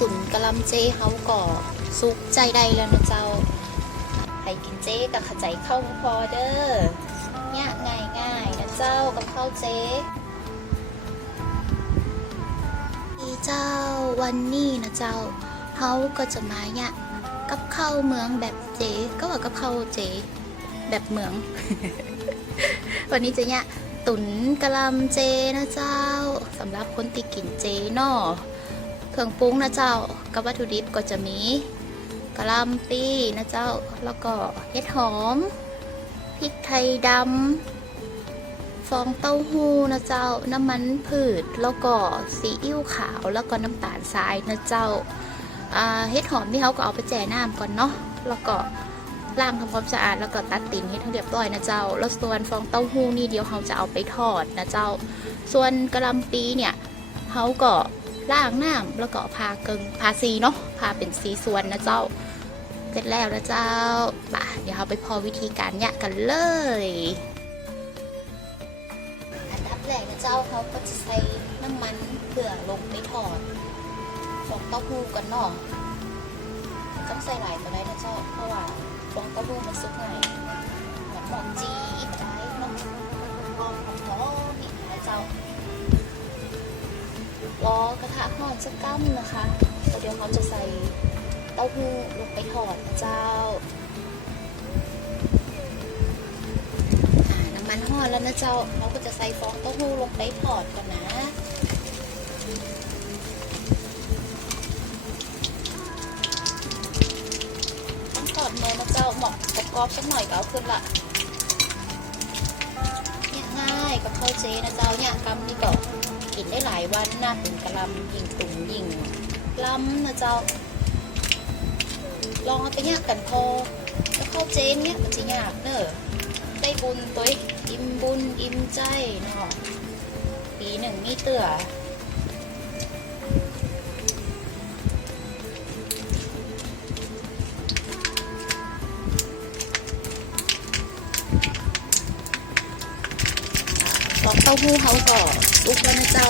ตุ๋นกะลำเจเฮาก็สุกใจได้แล้วนะเจ้าใครกินเจกับขจายเข้าพอเด้อเนี่ยง่ายง่ายนะเจ้ากับข้าวเจอีเจ้าวันนี้นะเจ้าเฮาก็จะมาเนี่ยกับข้าวเมืองแบบเจก็ว่ากับข้าวเจแบบเมือง วันนี้จะเนี่ยตุ๋นกะลำเจนะเจ้าสำหรับคนที่กินเจเนาะ เครื่องปรุงนะเจ้ากับวัตถุดิบก็จะมีกะหล่ำปีนะเจ้าแล้วก็เห็ดหอมพริกไทยดำฟองเต้าหู้นะเจ้า น้ำมันพืชแล้วก็ซีอิ๊วขาวแล้วก็น้ำตาลทรายนะเจ้าเห็ดหอมที่เขาก็เอาไปแจ่น้ำก่อนเนาะแล้วก็ล้างทำความสะอาดแล้วก็ตัดตินให้ทั้งเรียบร้อยนะเจ้า แล้วส่วนฟองเต้าหู้นี่เดียวเขาจะเอาไปทอดนะเจ้า ส่วนกระลำปีเนี่ยเขาก็ ล้างน้ำแล้วก็พาเกิงพาซีเนาะพาเป็นสีส่วนนะเจ้าเสร็จแล้วนะเจ้าป่ะเดี๋ยวเราไปพอวิธีการยะกันเลย อันดับแรกนะเจ้าเขาก็จะใส่น้ำมันเพื่อลงไปทอดฟองเต้าหู้กันเนาะต้องใส่หลายก็ได้นะเจ้าเพราะว่าฟองเต้าหู้มันสุกง่ายหอมหอมจีดได้เนาะหอมหอมหอมนี่นะเจ้า กระทะห่อนสักกั้มนะคะแล้วเดี๋ยวเขาจะใส่เต้าหู้ลงไปทอดเจ้า น้ำมันห่อนแล้วนะเจ้าเราก็จะใส่ฟองเต้าหู้ลงไปทอดก่อนนะต้องทอดเนื้อนะเจ้าหมอกกรอบสักหน่อยก็เอาขึ้นละเนี่ยง่ายกับข้าวเจนะเจ้าเนี่ยกำนี่ก็ กินได้หลายวันนะตุนกระลำยิงตุ่มยิงลำนะเจ้า ลองเอาไปยากกันพอแล้วเข้าเจนเนี่ยมันจะยากเนอะได้บุญตัวอิ่มบุญอิ่มใจเนาะปีหนึ่งมีเตือ เต้าหู้เขาก่อนลุกแล้วนะเจ้า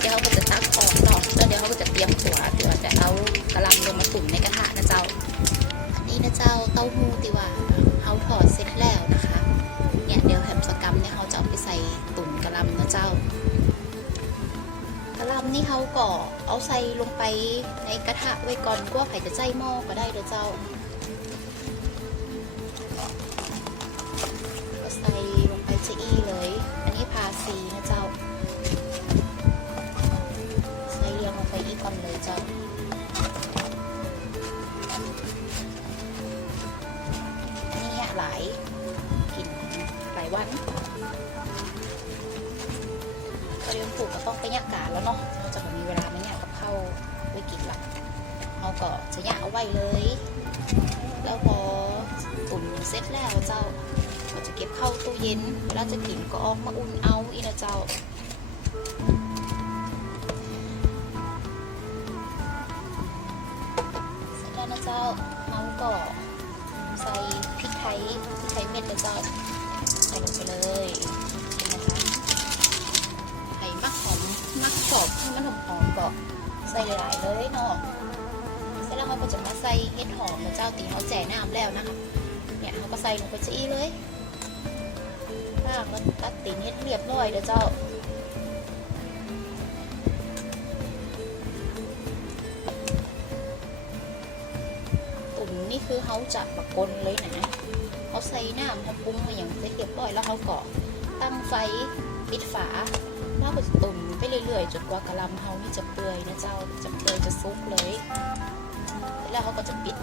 เดี๋ยวเขาก็จะตักออกเนาะแล้วเดี๋ยวเขาก็จะเตรียมตัวเดี๋ยวจะเอากะลำลงมาตุ๋นในกระทะนะเจ้า อันนี้นะเจ้าเต้าหู้ที่ว่าเขาถอดเสร็จแล้วนะคะเนี่ยเดี๋ยวแฮมสกรัมเนี่ยเขาจะเอาไปใส่ตุ๋นกะลำนะเจ้ากะลำนี่เขาก็เอาใส่ลงไปในกระทะไว้ก่อนกว่าไผ่จะใจหม้อก็ได้เด้อเจ้า จะอีเลย อันนี้พาซีนะเจ้า ใส่เรียงลงไปอีกก่อนเลยเจ้านี่อะหลายกินหลายวันก็เรียนผูกก็ต้องไปยักการแล้วเนาะเราจะแบบมีเวลามาเนี่ยกับเข้าวไว้กินละเอาก็จะยะเอาไว้เลย แล้วพอตุ๋นเสร็จแล้วเจ้า ก็จะเก็บเข้าตู้เย็น เวลาจะกินก็ออกมาอุ่นเอาอีนะเจ้าเสร็จแล้วนะเจ้าเราก็ใส่พริกไทยพริกไทยเม็ดนะเจ้าใส่ลงไปเลยนี่นะคะไข่มักหอมมักกรอบให้มันหอมหอมๆก็ใส่หลายๆเลยเนาะเสร็จแล้วเราก็จะมาใส่เห็ดหอมนะเจ้าตีเขาแจ่น้ำแล้วนะคะเนี่ยเขาก็ใส่ลงไปจี้เลย ถ้าก็ตัดตีนเห็ดเรียบร้อยเด้อเจ้าตุ่นนี่คือเขาจะบักกลเลยนะเขาใส่น้ำเขาปรุงมาอย่างเรียบร้อยแล้วเขาก็ตั้งไฟปิดฝาแล้วก็ตุ่นไปเรื่อยๆจนกว่ากะลำเขานี่จะเปื่อยนะเจ้าจะเปื่อยจะซุกเลย แล้วเขาก็จะปิด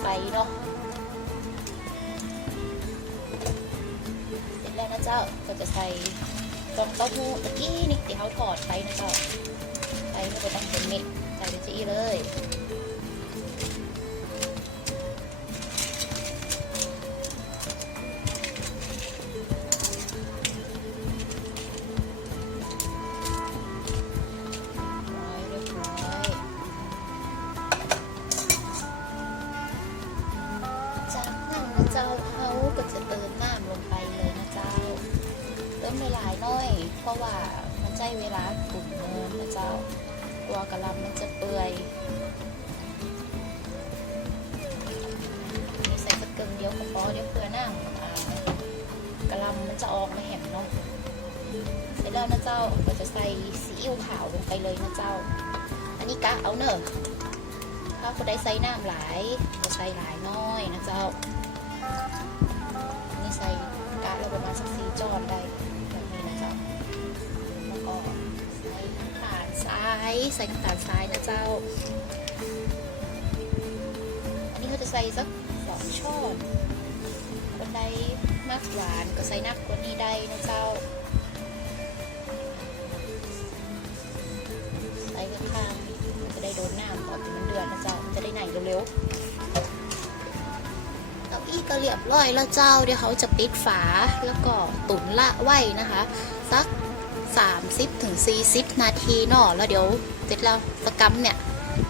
ไฟเนาะ เจ้าก็จะใส่ฟองเต้าหู้ตะกี้นี่ที่เขาถอดไปนะเจ้าใส่ไม่ต้องเป็นเม็ดใส่ไปจี้เลย ราะว่ามันใช้เวลาตุ๋นเนินนะเจ้ากตัวกระลำมันจะเปื่อยนี่ใส่สักกึ่งเดียวก็พอเดี๋ยวเพื่อนั่งอ่ากระลำมันจะออกมาเห็นเนาะเสร็จแล้วนะเจ้าก็จะใส่ซีอิ๊วขาวลงไปเลยนะเจ้า อันนี้กะเอาเนอะถ้าคนใดใส่น้ำหลายก็ใส่หลายน้อยนะเจ้า นี่ใส่กะเราประมาณสักสี่จอนได้ายใส่น้ำตาลทรายนะเจ้า อันนี้เขาจะใส่สักสองช้อนคนใดมากหวานก็ใส่นักกว่านี้ได้นะเจ้า ใส่ข้างๆมันจะได้โดนน้ำตอนที่มันเดือดนะเจ้ามันจะได้ไหนเร็วๆเก้าอี้ก็เรียบร้อยแล้วเจ้าเดี๋ยวเขาจะปิดฝาแล้วก็ตุ๋นละไว้นะคะ สัก 30ถึง40 นาทีเนาะแล้วเดี๋ยวเสร็จแล้วสกกัมเนี่ย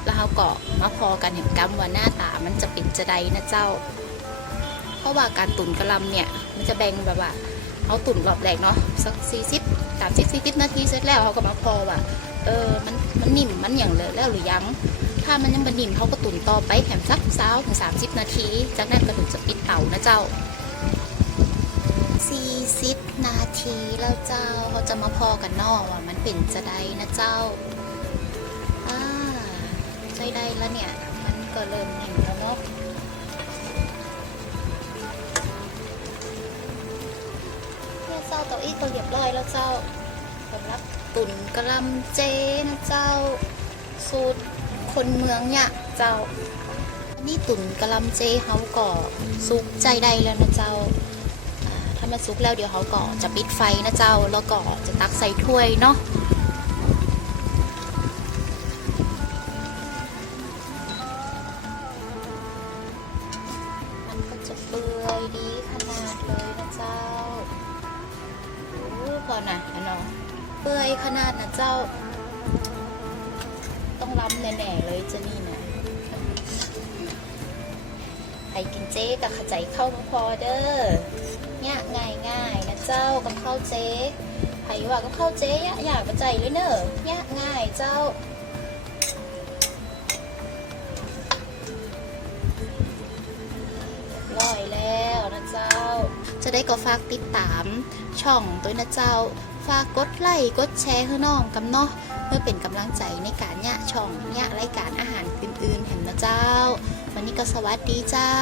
แล้วเขาก็มาพอกันเห็นกัมว่าหน้าตามันจะเป็นจะใดนะเจ้า เพราะว่าการตุ๋นกระลำเนี่ยมันจะแบ่งแบบว่าเขาตุ๋นรอบแรกเนาะสัก40 30 40 นาทีเสร็จแล้วเขาก็มาพอว่าเออมันมันนิ่มมันอย่างเลยแล้วหรือยังถ้ามันยังบันนิ่มเขาก็ตุ๋นต่อไปแถมสักสาวถึง30 นาที จากนั้นก็ถึงจะปิดเตานะเจ้า 40 นาทีแล้วเจ้าเขาจะมาพอกันนอกว่ามันเป็นจะได้นะเจ้าอ่าใช้ได้แล้วเนี่ย มันก็เริ่มนิ่มแล้วเนาะเนี่ยเจ้าต้าอี้ก็เรียบร้อยแล้วเจ้าสำหรับตุนกระลำเจนะเจ้า สูตรคนเมืองเนี่ยเจ้าอันนี้ตุนกระลำเจเขาก็สุกใจได้แล้วนะเจ้า ถ้ามันสุกแล้วเดี๋ยวเขาก็จะปิดไฟนะเจ้า แล้วก็จะตักใส่ถ้วยเนาะมันก็จะเปื่อยดีขนาดเลยนะเจ้าโอ้พอนะอันเนาะเปื่อยขนาดนะเจ้า ต้องล้ำแน่ๆเลยจะนี่นะใครกินเจ๊กับขใจเข้าก็พอเด้อ เนี่ยง่ายง่ายนะเจ้ากับข้าวเจ๊ใครว่ากับข้าวเจ๊ยะอยากกระใจเลยเนอะเนี่ยง่ายเจ้าร้อยแล้วนะเจ้า จะได้ก็ฝากติดตาม ช่องตัวนะเจ้า ฝากกดไลค์กดแชร์ให้น้องกับเนาะเพื่อเป็นกำลังใจในการเนี่ยช่องเนี่ยรายการอาหารอื่นๆเห็นนะเจ้า วันนี้ก็สวัสดีเจ้า